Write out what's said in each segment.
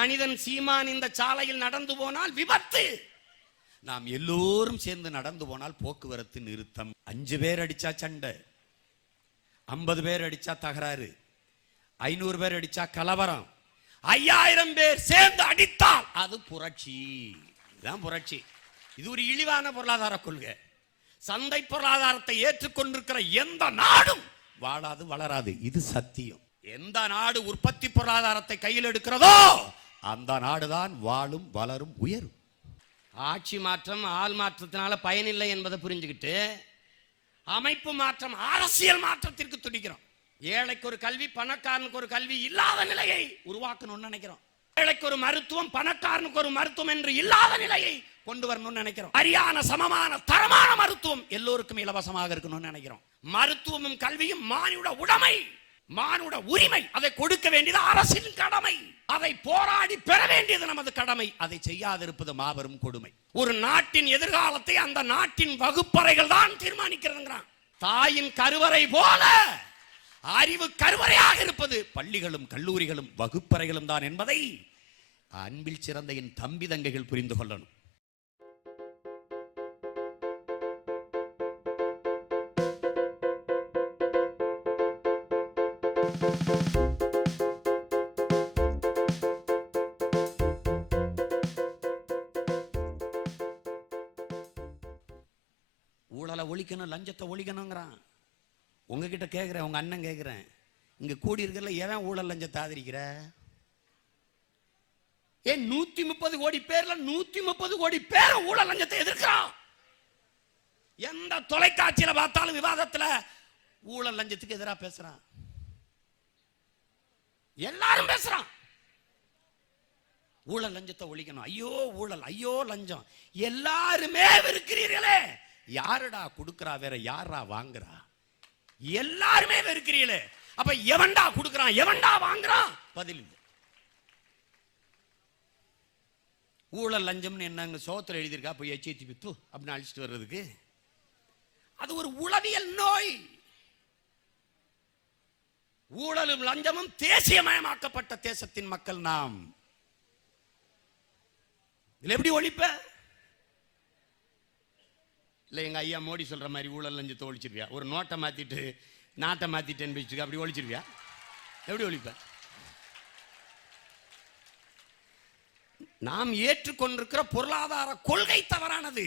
மனிதன் சீமான் இந்த சாலையில் நடந்து போனால் விபத்து. நாம் எல்லோரும் சேர்ந்து நடந்து போனால் போக்குவரத்து நிறுத்தம். அஞ்சு பேர் அடிச்சா சண்டை. ஐம்பது பேர் அடிச்சா தகராறு. ஐநூறு பேர் அடிச்சா கலவரம். ஐயாயிரம் பேர் சேர்ந்து அடித்தால் அது புரட்சி. இதுதான் புரட்சி. இது ஒரு இழிவான பொருளாதார கொள்கை. சந்தை பொருளாதாரத்தை ஏற்றுக்கொண்டிருக்கிற எந்த நாடும் வாழாது வளராது. இது சத்தியம். எந்த நாடு உற்பத்தி பொருளாதாரத்தை கையில் எடுக்கிறதோ அந்த நாடுதான் வாழும் வளரும் உயரும். ஆட்சி மாற்றம் ஆள் மாற்றத்தினால பயனில்லை என்பதை புரிஞ்சுக்கிட்டு அமைப்பு மாற்றம் அரசியல் மாற்றத்திற்கு துடிக்கிறோம். ஏழைக்கு ஒரு கல்வி பணக்காரனுக்கு ஒரு கல்வி இல்லாத நிலையை உருவாக்கணும்னு நினைக்கிறோம். ஏழைக்கு ஒரு மருத்துவம் பணக்காரனுக்கு ஒரு மருத்துவம் என்று இல்லாத நிலையை கொண்டு வரணும்னு நினைக்கிறோம். சரியான சமமான தரமான மருத்துவம் எல்லோருக்கும் இலவசமாக இருக்கணும்னு நினைக்கிறோம். மருத்துவமும் கல்வியும் மானியோட உடைமை. மானுட உரிமை அதை கொடுக்க வேண்டியது அரசின் கடமை. அதை போராடி பெற வேண்டியது நமது கடமை. அதை செய்யாதிருப்பது மாபெரும் கொடுமை. ஒரு நாட்டின் எதிர்காலத்தை அந்த நாட்டின் வகுப்பறைகள் தான் தீர்மானிக்கிறதுங்கிறான். தாயின் கருவறை போல அறிவு கருவறையாக இருப்பது பள்ளிகளும் கல்லூரிகளும் வகுப்பறைகளும் தான் என்பதை அன்பில் சிறந்த என் தம்பி தங்கைகள் புரிந்து கொள்ளணும். ஒழிக்கணும் லஞ்சத்தை ஒழிக்கணுங்கிறான். உங்ககிட்ட கேட்குறேன் உங்கள் அண்ணன் கேட்குறேன் இங்கே கூடி எவன் ஊழல் லஞ்சத்தை ஆதரிக்கிற? ஏன் நூத்தி முப்பது கோடி பேர்ல நூத்தி முப்பது கோடி பேர் ஊழல் லஞ்சத்தை எதிர்க்கிறான்? எந்த தொலைக்காட்சியில் பார்த்தாலும் விவாதத்தில் ஊழல் லஞ்சத்துக்கு எதிராக பேசுறான். எல்லாரும் பேசுறான். ஊழல் லஞ்சத்தை ஒழிக்கணும். ஐயோ ஊழல் ஐயோ லஞ்சம். எல்லாருமே இருக்கிறீர்களே யாருடா கொடுக்குறா வேற யாரா வாங்குறா? எல்லாருமே வெறுக்கிறீங்களே அப்ப எவன்டா கொடுக்குறான்? எவன்டா வாங்குறான்? பதில் இல்லை. ஊழல் லஞ்சம்னு என்னங்க சோத்துல எழுதியிருக்கா? போய் எச்சி பித்து அப்படின்னு அழிச்சிட்டு வர்றதுக்கு. அது ஒரு உளவியல் நோய். ஊழலும் லஞ்சமும் தேசியமயமாக்கப்பட்ட தேசத்தின் மக்கள் நாம். இதுல எப்படி ஒழிப்ப? இல்லை எங்க ஐயா மோடி சொல்ற மாதிரி ஊழல் லஞ்சத்தை ஒழிச்சிருவியா ஒரு நோட்டை மாத்திட்டு நாட்டை மாற்றிட்டேன்னு வச்சுக்க அப்படி ஒழிச்சிருவியா? எப்படி ஒழிப்ப நாம் ஏற்றுக்கொண்டிருக்கிற பொருளாதார கொள்கை தவறானது.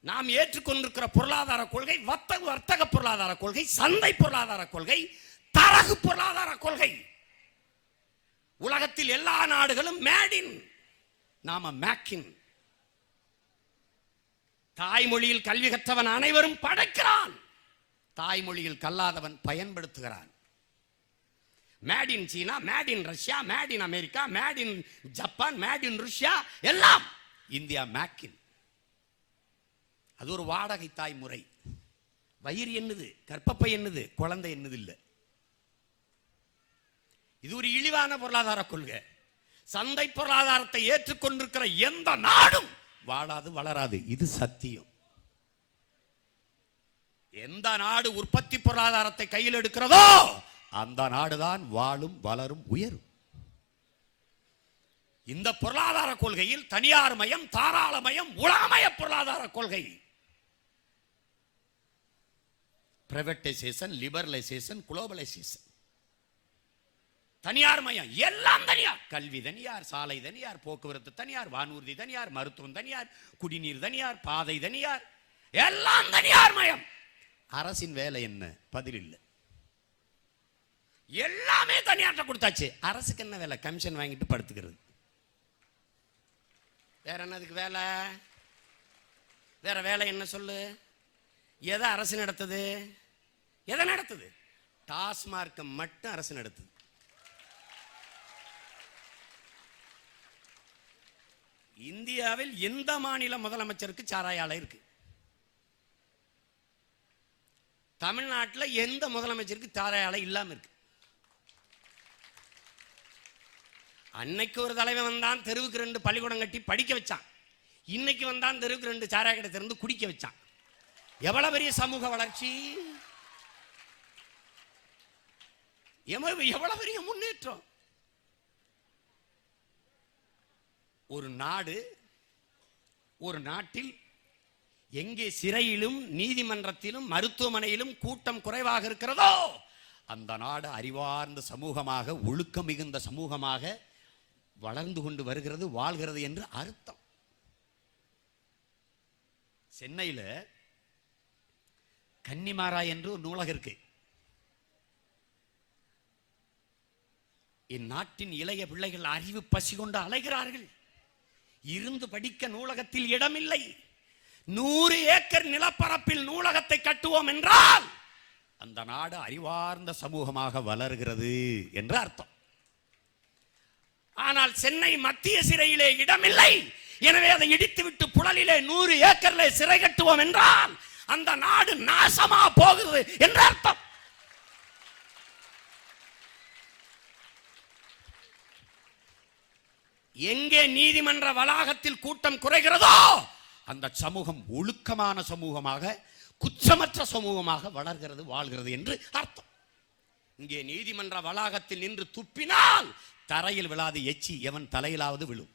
நாம் ஏற்றுக்கொண்டிருக்கிற பொருளாதார கொள்கை வர்த்தக வர்த்தக பொருளாதார கொள்கை சந்தை பொருளாதார கொள்கை தரகு பொருளாதார கொள்கை. உலகத்தில் எல்லா நாடுகளும் மேடின் நாம மேக்கின் தாய்மொழியில் கல்வி கற்றவன் அனைவரும் படைக்கிறான். தாய்மொழியில் கல்லாதவன் பயன்படுத்துகிறான். Made in China made in Russia made in America made in Japan made in Russia எல்லாம் இந்தியா மேக்கின் அது ஒரு வாடகை தாய் முறை. வயிறு என்னது? கற்பப்பை என்னது? குழந்தை என்னது இல்லை. இது ஒரு இழிவான பொருளாதார கொள்கை. சந்தை பொருளாதாரத்தை ஏற்றுக்கொண்டிருக்கிற எந்த நாடும் வாழாது வளராது. இது சத்தியம். எந்த நாடு உற்பத்தி பொருளாதாரத்தை கையில் எடுக்கிறதோ அந்த நாடுதான் வாழும் வளரும் உயரும். இந்த பொருளாதார கொள்கையில் தனியார் மயம் தாராளமயம் உலாமய பொருளாதார கொள்கை. பிரைவேட்டைசேஷன் லிபரலைசேஷன் குளோபலைசேஷன் தனியார் மையம் எல்லாம் தனியார். கல்வி தனியார் சாலை தனியார் போக்குவரத்து தனியார் வானூர்தி தனியார் மருத்துவம் தனியார் குடிநீர் தனியார் பாதை தனியார். எல்லாம் தனியார் மயம். அரசின் வேலை என்ன? பதில் இல்லை. எல்லாமே தனியார்ட்ட கொடுத்தாச்சு. அரசுக்கு என்ன வேலை? கமிஷன் வாங்கிட்டு படுத்துக்கிறது. வேற என்னதுக்கு வேலை? வேற வேலை என்ன சொல்லு? எதை அரசு நடத்துது? எதை நடத்துது? டாஸ்மார்க்கை மட்டும் அரசு நடத்துது. இந்தியாவில் எந்த மாநில முதலமைச்சருக்கு சாராய ஆலை இருக்கு? தமிழ்நாட்டில் எந்த முதலமைச்சருக்கு சாராய ஆலை இல்லாம இருக்கு? அன்னைக்கு ஒரு தலைவன் வந்தான் தெருவுக்கு ரெண்டு பள்ளிக்கூடம் கட்டி படிக்க வச்சான். இன்னைக்கு வந்தான் தெருவுக்கு ரெண்டு சாராய கடை திறந்து குடிக்க வச்சான். எவ்வளவு பெரிய சமூக வளர்ச்சி? எவ்வளவு பெரிய முன்னேற்றம்? ஒரு நாடு ஒரு நாட்டில் எங்கே சிறையிலும் நீதிமன்றத்திலும் மருத்துவமனையிலும் கூட்டம் குறைவாக இருக்கிறதோ அந்த நாடு அறிவார்ந்த சமூகமாக ஒழுக்கம் மிகுந்த சமூகமாக வளர்ந்து கொண்டு வருகிறது வாழ்கிறது என்று அர்த்தம். சென்னையில் கன்னிமாரா என்று ஒரு நூலகம் இருக்கு. இந்நாட்டின் இளைய பிள்ளைகள் அறிவு பசி கொண்டு அலைகிறார்கள். இருந்து படிக்க நூலகத்தில் இடமில்லை. நூறு ஏக்கர் நிலப்பரப்பில் நூலகத்தை கட்டுவோம் என்றால் அந்த நாடு அறிவார்ந்த சமூகமாக வளர்கிறது என்று அர்த்தம். ஆனால் சென்னை மத்திய சிறையிலே இடமில்லை. எனவே அதை இடித்துவிட்டு புழலிலே நூறு ஏக்கர்ல சிறை கட்டுவோம் என்றால் அந்த நாடு நாசமா போகுது என்று அர்த்தம். எங்கே நீதிமன்ற வளாகத்தில் கூட்டம் குறைகிறதோ அந்த சமூகம் ஒழுக்கமான சமூகமாக குற்றமற்ற சமூகமாக வளர்கிறது வாழ்கிறது என்று அர்த்தம். இங்கே நீதிமன்ற வளாகத்தில் நின்று துப்பினால் தரையில் விழாது எச்சி எவன் தலையிலாவது விழும்.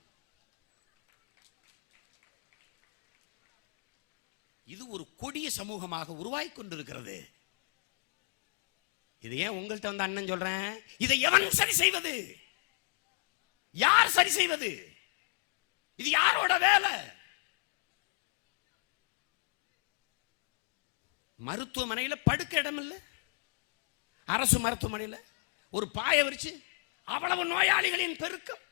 இது ஒரு கொடிய சமூகமாக உருவாய் கொண்டிருக்கிறது. இது ஏன் உங்கள்கிட்ட வந்து அண்ணன் சொல்றேன்? இதை எவன் சரி செய்வது? யார் சரி செய்வது? இது யாரோட வேலை? மருத்துவமனையில் படுக்க இடம் இல்லை. அரசு மருத்துவமனையில் ஒரு பாய விரிச்சு அவ்வளவு நோயாளிகளின் பெருக்கம்.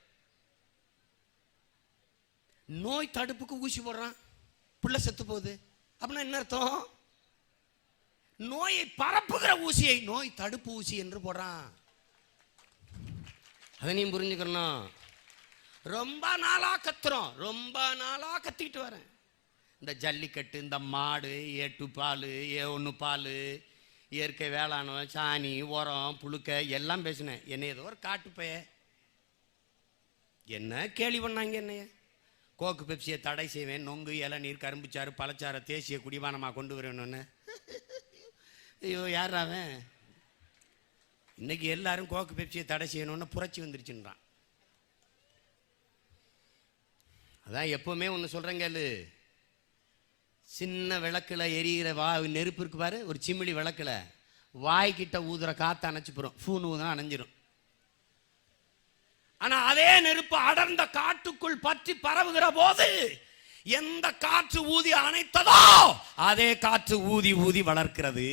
நோய் தடுப்புக்கு ஊசி போடுறான். புள்ள செத்து போகுது. அப்படின்னா என்ன அர்த்தம்? நோயை பரப்புகிற ஊசியை நோய் தடுப்பு ஊசி என்று போடுறான். அதை நீ புரிஞ்சுக்கணும் ரொம்ப நாளாக கத்துறோம். ரொம்ப நாளாக கத்திக்கிட்டு வரேன். இந்த ஜல்லிக்கட்டு இந்த மாடு ஏட்டு பால் ஏ ஒன்று பால் இயற்கை வேளாண் சாணி உரம் புழுக்க எல்லாம் பேசினேன். என்னை ஏதோ ஒரு காட்டுப்பைய என்ன கேலி பண்ணாங்க என்னைய? கோக்கு பெப்சியை தடை செய்வேன். நொங்கு இளநீர் கரும்புச்சாறு பழச்சாறை தேசிய குடிவானமாக கொண்டு வரணும்னு ஐயோ யார் இன்னைக்கு எல்லாரும் கோக்கு பெப்சியை தடை செய்யணும்னு புரட்சி வந்துருச்சுன்றான். அதான் எப்பவுமே ஒன்று சொல்கிறேங்க கேளு. சின்ன விளக்குல எரியிற வா நெருப்பு இருக்கு பாரு ஒரு சிமிழி விளக்குல. வாய்க்கிட்ட ஊதுற காற்று அணைச்சி போகிறோம் ஃபூன் ஊதுனா அணைஞ்சிரும். ஆனா அதே நெருப்பு அடர்ந்த காட்டுக்குள் பற்றி பரவுகிற போது எந்த காற்று ஊதி அணைத்ததோ அதே காற்று ஊதி ஊதி வளர்க்கிறது.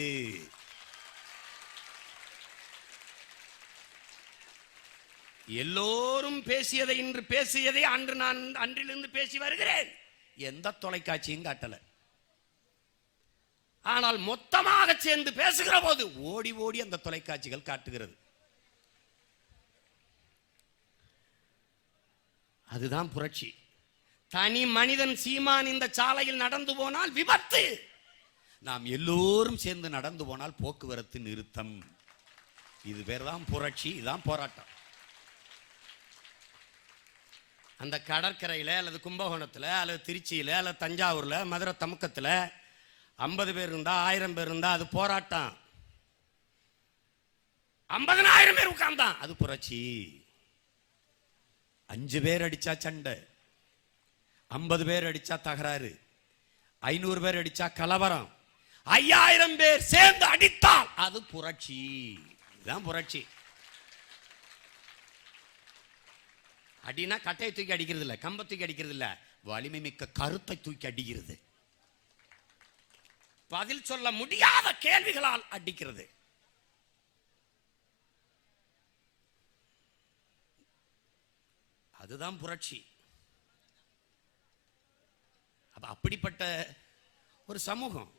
எல்லோரும் பேசியதை இன்று பேசியதை அன்று நான் அன்றிலிருந்து பேசி வருகிறேன். எந்த தொலைக்காட்சியும் காட்டல. ஆனால் மொத்தமாக சேர்ந்து பேசுகிற போது ஓடி ஓடி அந்த தொலைக்காட்சிகள் காட்டுகிறது. அதுதான் புரட்சி. தனி மனிதன் சீமான் இந்த சாலையில் நடந்து போனால் விபத்து. நாம் எல்லோரும் சேர்ந்து நடந்து போனால் போக்குவரத்து நிறுத்தம். இது பேர் தான் புரட்சி இதுதான் போராட்டம். அந்த கடற்கரையில் அல்லது கும்பகோணத்தில் அல்லது திருச்சியில் அல்லது தஞ்சாவூரில் மதுரை தமுக்கத்தில் ஐம்பது பேர் இருந்தால் ஆயிரம் பேர் இருந்தால் அது போராட்டம். ஐம்பதனாயிரம் பேர் உட்கார்ந்தான். அது புரட்சி. அஞ்சு பேர் அடித்தா சண்டை. ஐம்பது பேர் அடித்தா தகராறு. ஐநூறு பேர் அடித்தா கலவரம். ஐயாயிரம் பேர் சேர்ந்து அடித்தால் அது புரட்சி. இதுதான் புரட்சி. அடினா கட்டையை தூக்கி அடிக்கிறது இல்லை கம்பை தூக்கி அடிக்கிறது இல்லை வலிமை மிக்க கருத்தை தூக்கி அடிக்கிறது. பதில் சொல்ல முடியாத கேள்விகளால் அடிக்கிறது. அதுதான் புரட்சி. அப்படிப்பட்ட ஒரு சமூகம்.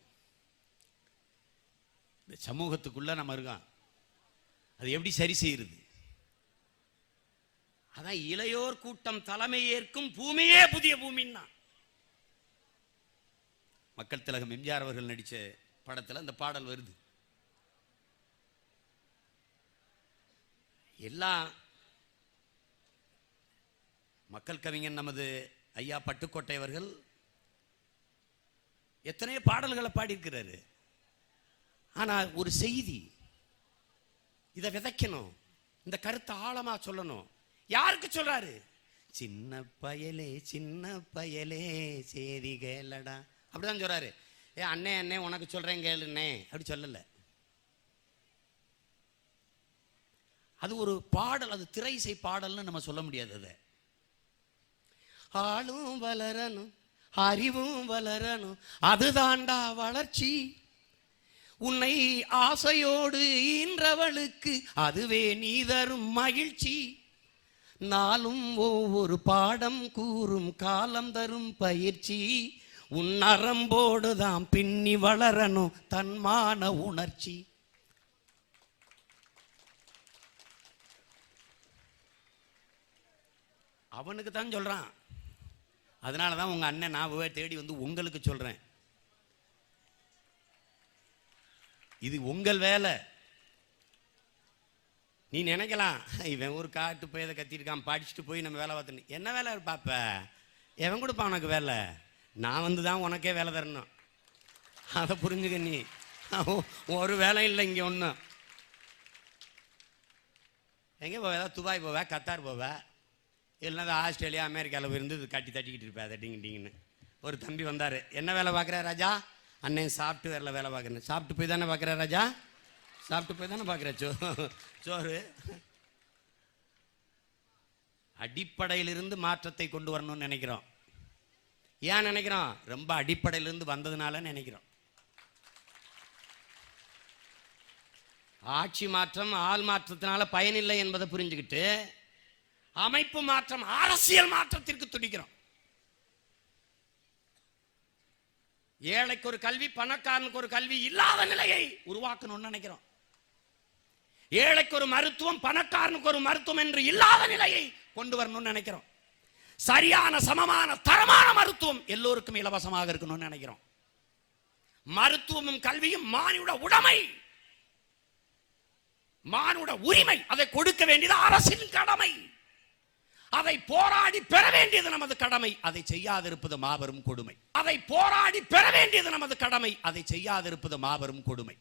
இந்த சமூகத்துக்குள்ள நம்ம இருக்கோம். அது எப்படி சரி செய்யறது? அதான் இளையோர் கூட்டம் தலைமை ஏற்கும் பூமியே புதிய பூமின்னா. மக்கள் திலகம் எம்ஜிஆர் அவர்கள் நடிச்ச படத்துல அந்த பாடல் வருது. எல்லாம் மக்கள் கவிஞன் நமது ஐயா பட்டுக்கோட்டை அவர்கள் எத்தனையோ பாடல்களை பாடியிருக்கிறாரு. ஆனா ஒரு செய்தி இதை விதைக்கணும் இந்த கருத்தை ஆழமா சொல்லணும். யாருக்கு சொல்றாரு? சின்ன பயலே சின்ன பயலே சேதி கேளடா. அப்படிதான் சொல்றாரு. ஏ அண்ணே அண்ணே உனக்கு சொல்றேன் கேளுண்ணே. அப்படி சொல்லல. அது ஒரு பாடல் அது திரை இசை பாடல்னு நம்ம சொல்ல முடியாது அதை. ஆளும் வளரணும் அறிவும் வளரணும். அதுதாண்டா வளர்ச்சி. உன்னை ஆசையோடு ஈன்றவளுக்கு அதுவே நீ தரும் மகிழ்ச்சி. நாளும் ஒவ்வொரு பாடம் கூறும் காலம் தரும் பயிற்சி. உன் நரம்போடு தான் பின்னி வளரணும் தன்மான உணர்ச்சி. அவனுக்கு தான் சொல்றான். அதனால தான் உங்க அண்ணன் நான் தேடி வந்து உங்களுக்கு சொல்றேன். இது உங்கள் வேலை. நீ நினைக்கலாம் இவன் ஒரு காட்டு போய் அதை கத்திருக்கான் படிச்சுட்டு போய் நம்ம வேலை பார்த்துன்னு. என்ன வேலை பாப்ப எவன் கொடுப்பான் உனக்கு வேலை? நான் வந்து தான் உனக்கே வேலை தரணும். அதை புரிஞ்சுக்க நீ. ஒரு வேலை இல்லை இங்கே ஒன்றும் எங்கே போவ? ஏதாவது துபாய் போவ? கத்தார் போவ? இல்லைன்னா ஆஸ்திரேலியா அமெரிக்காவில் இருந்து இது கட்டி தட்டிக்கிட்டு இருப்பேன் அதை டிங்கு டிங்குன்னு. ஒரு தம்பி வந்தார். என்ன வேலை பார்க்குற ராஜா? அண்ணன் சாஃப்ட்வேரில் வேலை பார்க்குறேன் சாப்பிட்டு போய் தானே பார்க்குற ராஜா? சாப்பிட்டு போய் தானே பார்க்குற? சோ சோறு. அடிப்படையிலிருந்து மாற்றத்தை கொண்டு வரணும்னு நினைக்கிறோம். ஏன் நினைக்கிறோம்? ரொம்ப அடிப்படையிலிருந்து வந்ததுனால நினைக்கிறோம். ஆட்சி மாற்றம் ஆள் மாற்றத்தினால பயனில்லை என்பதை புரிஞ்சுக்கிட்டு அமைப்பு மாற்றம் அரசியல் மாற்றத்திற்கு துடிக்கிறோம். ஏழைக்கு ஒரு கல்வி பணக்காரனுக்கு ஒரு கல்வி இல்லாத நிலையை உருவாக்கணும்னு நினைக்கிறோம். ஏழைக்கு ஒரு மருத்துவம் பணக்காரனுக்கு ஒரு மருத்துவம் என்று இல்லாத நிலையை கொண்டு வரணும்னு நினைக்கிறோம். சரியான சமமான தரமான மருத்துவம் எல்லோருக்கும் இலவசமாக இருக்கணும்னு நினைக்கிறோம். மருத்துவமும் கல்வியும் மானியோட உடைமை. மானுட உரிமை அதை கொடுக்க வேண்டியது அரசின் கடமை. அதை போராடி பெற வேண்டியது நமது கடமை அதை செய்யாதிருப்பது மாபெரும் கொடுமை. அதை போராடி பெற வேண்டியது நமது கடமை அதை செய்யாதிருப்பது மாபெரும் கொடுமை.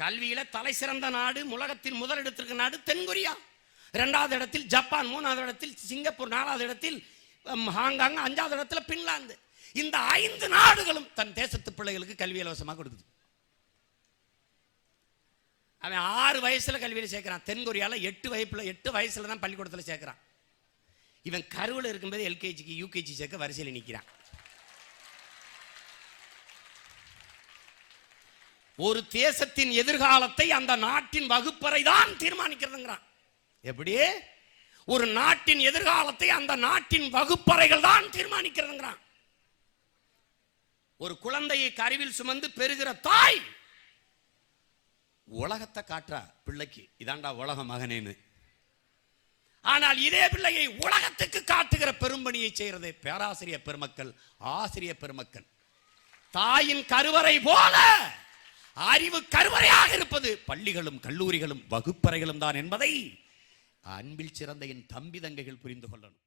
கல்வியில தலை சிறந்த நாடு உலகத்தில் முதலிடத்திற்கு நாடு தென்கொரியா. இரண்டாவது இடத்தில் ஜப்பான் மூணாவது இடத்தில் சிங்கப்பூர் நாலாவது இடத்தில் ஹாங்காங் அஞ்சாவது இடத்துல பின்லாந்து. இந்த ஐந்து நாடுகளும் தன் தேசத்து பிள்ளைகளுக்கு கல்வி இலவசமாக கொடுக்குது. அவன் ஆறு வயசுல கல்வியில் சேர்க்கிறான். தென்கொரியால எட்டு வயப்புல எட்டு வயசுல தான் பள்ளிக்கூடத்தில் சேர்க்கிறான். இவன் கருவில் இருக்கும்போது எல்கேஜிக்கு யூகேஜி சேர்க்க வரிசையில் நிற்கிறான் ஒரு தேசத்தின் எதிர்காலத்தை அந்த நாட்டின் வகுப்பறை தான் தீர்மானிக்கிறதுங்கிறான். எப்படி? ஒரு நாட்டின் எதிர்காலத்தை அந்த நாட்டின் வகுப்பறைகள் தான் தீர்மானிக்கிறதுங்கிறான். ஒரு குழந்தையை கருவில் சுமந்து பெறுகிற தாய் உலகத்தை காட்டுறா பிள்ளைக்கு. இதாண்டா உலக மகனேன்னு. ஆனால் இதே பிள்ளையை உலகத்துக்கு காட்டுகிற பெரும்பணியை செய்கிறது பேராசிரியர் பெருமக்கள் ஆசிரியர் பெருமக்கள். தாயின் கருவறை போல அறிவு கருவறையாக இருப்பது. பள்ளிகளும் கல்லூரிகளும் வகுப்பறைகளும் தான் என்பதை அன்பில் சிறந்த என் தம்பி தங்கைகள் புரிந்து கொள்ளணும்.